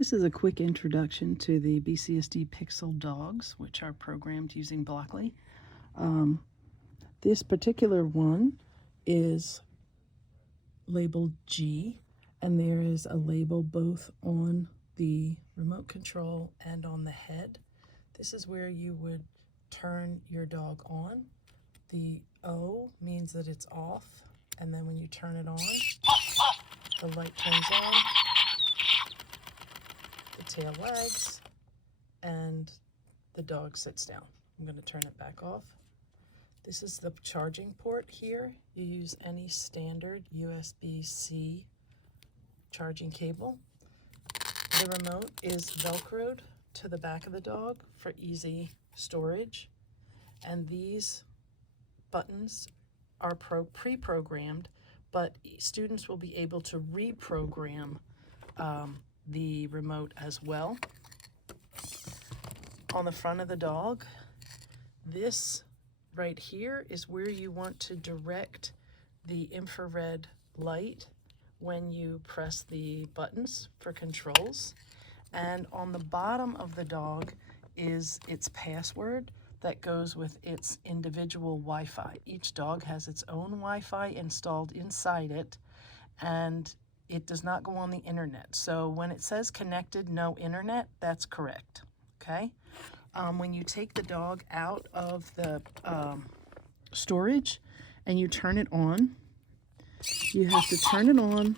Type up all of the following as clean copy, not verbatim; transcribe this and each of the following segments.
This is a quick introduction to the BCSD Pyxel dogs, which are programmed using Blockly. This particular one is labeled G, and there is a label both on the remote control and on the head. This is where you would turn your dog on. The O means that it's off, and then when you turn it on, the light turns on, the tail wags, and the dog sits down. I'm going to turn it back off. This is the charging port here. You use any standard USB-C charging cable. The remote is Velcroed to the back of the dog for easy storage. And these buttons are pre-programmed, but students will be able to reprogram the remote as well. On the front of the dog, this right here is where you want to direct the infrared light when you press the buttons for controls. And on the bottom of the dog is its password that goes with its individual Wi-Fi. Each dog has its own Wi-Fi installed inside it, and it does not go on the internet. So when it says connected, no internet, that's correct, okay? When you take the dog out of the storage and you turn it on, you have to turn it on,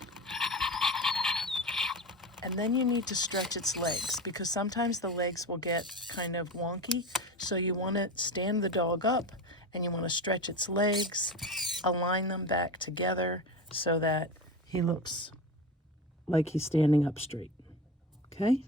and then you need to stretch its legs, because sometimes the legs will get kind of wonky. So you want to stand the dog up and you want to stretch its legs, align them back together so that he looks like he's standing up straight, okay?